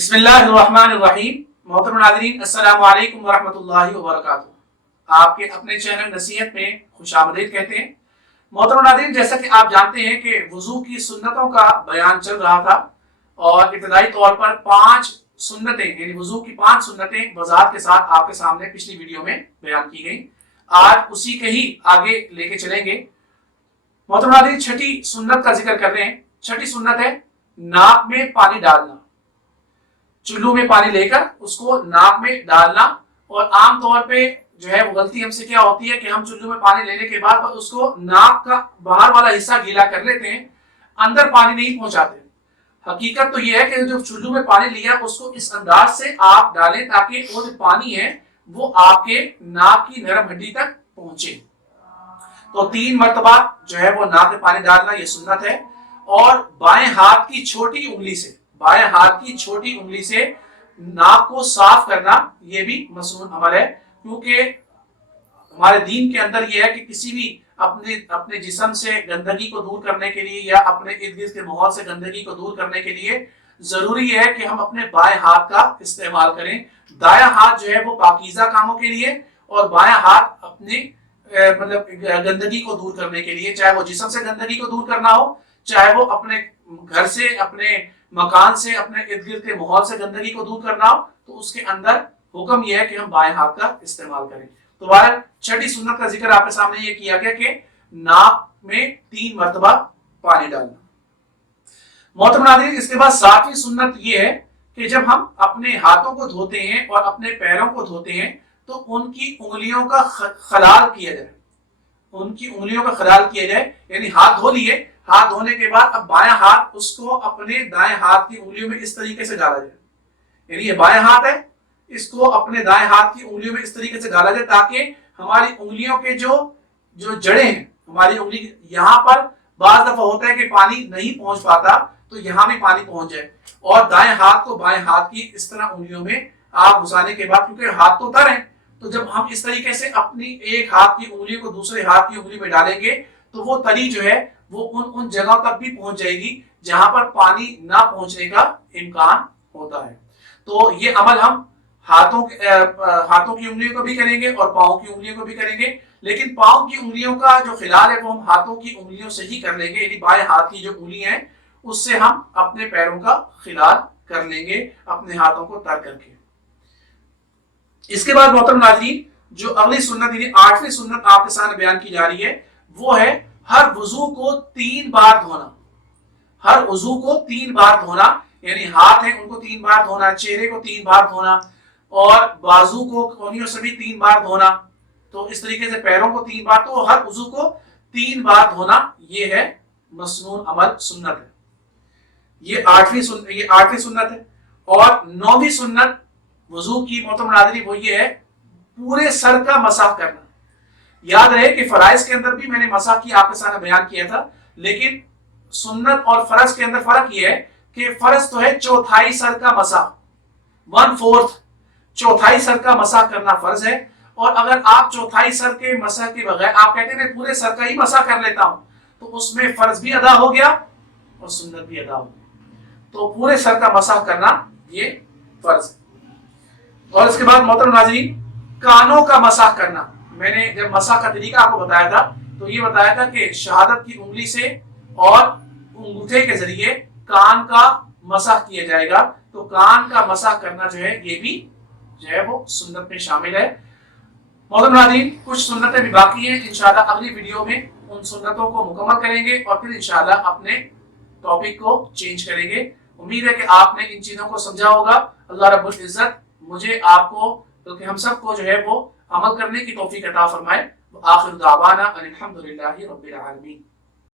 بسم اللہ الرحمن الرحیم۔ محترم ناظرین السلام علیکم ورحمۃ اللہ وبرکاتہ۔ آپ کے اپنے چینل نصیحت میں خوش آمدید کہتے ہیں۔ محترم ناظرین، جیسا کہ آپ جانتے ہیں کہ وضو کی سنتوں کا بیان چل رہا تھا اور ابتدائی طور پر 5 سنتیں یعنی وضو کی 5 سنتیں وضاحت کے ساتھ آپ کے سامنے پچھلی ویڈیو میں بیان کی گئی۔ آج اسی کے ہی آگے لے کے چلیں گے۔ محترم ناظرین، چھٹی سنت کا ذکر کر رہے ہیں۔ چھٹی سنت ہے ناک میں پانی ڈالنا۔ چلو میں پانی لے کر اس کو ناک میں ڈالنا، اور عام طور پہ جو ہے وہ غلطی ہم سے کیا ہوتی ہے کہ ہم چلو میں پانی لینے کے بعد اس کو ناک کا باہر والا حصہ گیلا کر لیتے ہیں، اندر پانی نہیں پہنچاتے۔ حقیقت تو یہ ہے کہ جو چلو میں پانی لیا اس کو اس انداز سے آپ ڈالیں تاکہ وہ جو پانی ہے وہ آپ کے ناک کی نرم ہڈی تک پہنچے۔ تو 3 مرتبہ جو ہے وہ ناک میں پانی ڈالنا یہ سنت ہے، اور بائیں ہاتھ کی چھوٹی انگلی سے ناک کو صاف کرنا یہ بھی مسنون عمل ہے، کیونکہ ہمارے دین کے اندر یہ ہے کہ کسی بھی اپنے جسم سے گندگی کو دور کرنے کے لیے یا اپنے ارد گرد کے ماحول سے گندگی کو دور کرنے کے لیے ضروری ہے کہ ہم اپنے بائیں ہاتھ کا استعمال کریں۔ دایاں ہاتھ جو ہے وہ پاکیزہ کاموں کے لیے، اور بایاں ہاتھ اپنے گندگی کو دور کرنے کے لیے، چاہے وہ جسم سے گندگی کو دور کرنا ہو، چاہے وہ اپنے گھر سے، اپنے مکان سے، اپنے ارد گرد کے ماحول سے گندگی کو دور کرنا ہو، تو اس کے اندر حکم یہ ہے کہ ہم بائیں ہاتھ کا استعمال کریں۔ تو بہرحال چھٹی سنت کا ذکر آپ کے سامنے یہ کیا گیا کہ ناک میں 3 مرتبہ پانی ڈالنا۔ محترم ناظرین، اس کے بعد 7ویں سنت یہ ہے کہ جب ہم اپنے ہاتھوں کو دھوتے ہیں اور اپنے پیروں کو دھوتے ہیں تو ان کی انگلیوں کا خلال کیا جائے۔ یعنی ہاتھ دھو لیے، ہاتھ دھونے کے بعد اب بایاں ہاتھ اس کو اپنے دائیں ہاتھ کی انگلیوں میں اس طریقے سے ڈالا جائے۔ یعنی یہ بایاں ہاتھ ہے، اس کو اپنے دائیں ہاتھ کی انگلیوں میں اس طریقے سے ڈالا جائے تاکہ ہماری انگلیوں کے جو جڑیں ہیں، ہماری انگلی یہاں پر بعض دفعہ ہوتا ہے کہ پانی نہیں پہنچ پاتا، تو یہاں بھی پانی پہنچ جائے، اور دائیں ہاتھ کو بائیں ہاتھ کی اس طرح انگلیوں میں آپ گھسانے کے بعد، کیونکہ ہاتھ تو تر ہیں، تو جب ہم اس طریقے سے اپنی ایک ہاتھ کی انگلی کو دوسرے ہاتھ کی انگلی میں ڈالیں گے تو وہ تری جو ہے وہ ان جگہوں تک بھی پہنچ جائے گی جہاں پر پانی نہ پہنچنے کا امکان ہوتا ہے۔ تو یہ عمل ہم ہاتھوں کی انگلیوں کو بھی کریں گے اور پاؤں کی انگلیوں کو بھی کریں گے، لیکن پاؤں کی انگلیوں کا جو خلال ہے وہ ہم ہاتھوں کی انگلیوں سے ہی کر لیں گے۔ یعنی بائیں ہاتھ کی جو انگلی ہے اس سے ہم اپنے پیروں کا خلال کر لیں گے اپنے ہاتھوں کو تر کر کے۔ اس کے بعد محترم ناظرین، جو اگلی سنت یعنی 8ویں سنت آپ کے سامنے بیان کی جا رہی ہے وہ ہے ہر وضو کو 3 بار دھونا۔ ہر وضو کو 3 بار دھونا، یعنی ہاتھ ہیں ان کو 3 بار دھونا، چہرے کو 3 بار دھونا، اور بازو کو کونیوں سے بھی 3 بار دھونا، تو اس طریقے سے پیروں کو 3 بار، تو ہر وضو کو 3 بار دھونا یہ ہے مسنون عمل، سنت ہے۔ یہ 8ویں سنت ہے۔ اور 9ویں سنت وضو کی محترم ناظرین وہ یہ ہے پورے سر کا مسح کرنا۔ یاد رہے کہ فرائض کے اندر بھی میں نے مسح کی آپ کے سامنے بیان کیا تھا، لیکن سنت اور فرض کے اندر فرق یہ ہے کہ فرض تو ہے 1/4 سر کا مسح، 1/4 چوتھائی سر کا مسح کرنا فرض ہے، اور اگر آپ 1/4 سر کے مسح کے بغیر آپ کہتے ہیں میں پورے سر کا ہی مسح کر لیتا ہوں تو اس میں فرض بھی ادا ہو گیا اور سنت بھی ادا ہو گیا۔ تو پورے سر کا مسح کرنا یہ فرض ہے۔ اور اس کے بعد محترم ناظرین، کانوں کا مسح کرنا۔ میں نے جب مسح کا طریقہ آپ کو بتایا تھا تو یہ بتایا تھا کہ شہادت کی انگلی سے اور انگوٹھے کے ذریعے کان کا مسح کیا جائے گا، تو کان کا مسح کرنا جو ہے یہ بھی جو ہے وہ سنت میں شامل ہے۔ محترم ناظرین، کچھ سنتیں بھی باقی ہیں، انشاءاللہ اگلی ویڈیو میں ان سنتوں کو مکمل کریں گے اور پھر انشاءاللہ اپنے ٹاپک کو چینج کریں گے۔ امید ہے کہ آپ نے ان چیزوں کو سمجھا ہوگا۔ اللہ رب العزت مجھے، آپ کو، بلکہ ہم سب کو جو ہے وہ عمل کرنے کی توفیق عطا فرمائے۔ آخر دعوانا الحمدللہ رب العالمین۔